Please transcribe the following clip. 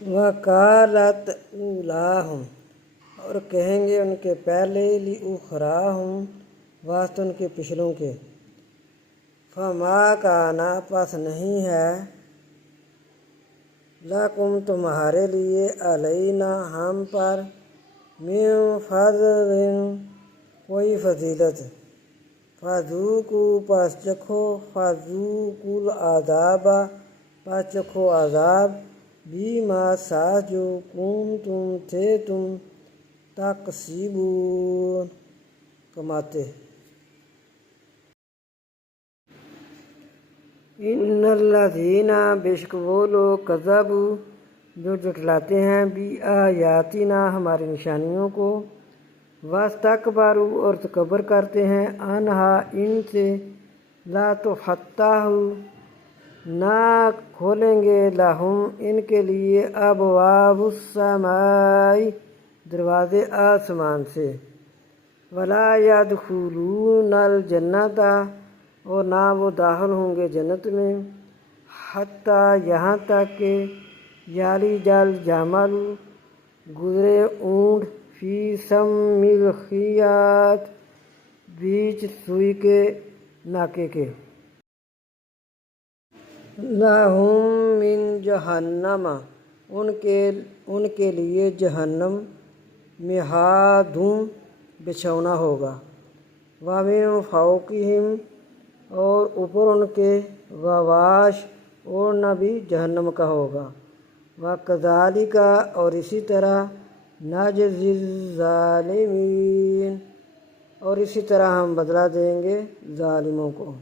وقالت اولاہم، اور کہیں گے ان کے پہلے، لأخراہم، واسطے ان کے پچھلوں کے، فما کانا، پس نہیں ہے، لکم تمہارے لیے، علینا ہم پر، من فضل کوئی فضیلت، فذوقوا پس چکھو، فذوقوا العذاب پس چکھو عذاب، بیما ساتھ جو کنتم تھے تم، تکسبون کماتے۔ ان الذین، بے شک وہ لوگ، کذبوا جو جھٹلاتے ہیں، بآیاتنا ہماری نشانیوں کو، واستکبروا اور تکبر کرتے ہیں، عنہا ان سے، لا تفتح نہ کھولیں گے، لہم ان کے لیے، ابواب السماء دروازے آسمان سے، ولا يدخلون الجنۃ اور نہ وہ داخل ہوں گے جنت میں، حتیٰ یہاں تک کہ، یلج الجمل گزرے اونٹ، فی سم الخیاط بیچ سوئی کے ناکے کے، لہم من جہنم ان کے لیے جہنم، مہادٌ بچھونا ہوگا، ومن فوقہم اور اوپر ان کے، غواش اوڑھنا بھی جہنم کا ہوگا، وکذالک اور اسی طرح، نجزی الظالمین اور اسی طرح ہم بدلہ دیں گے ظالموں کو۔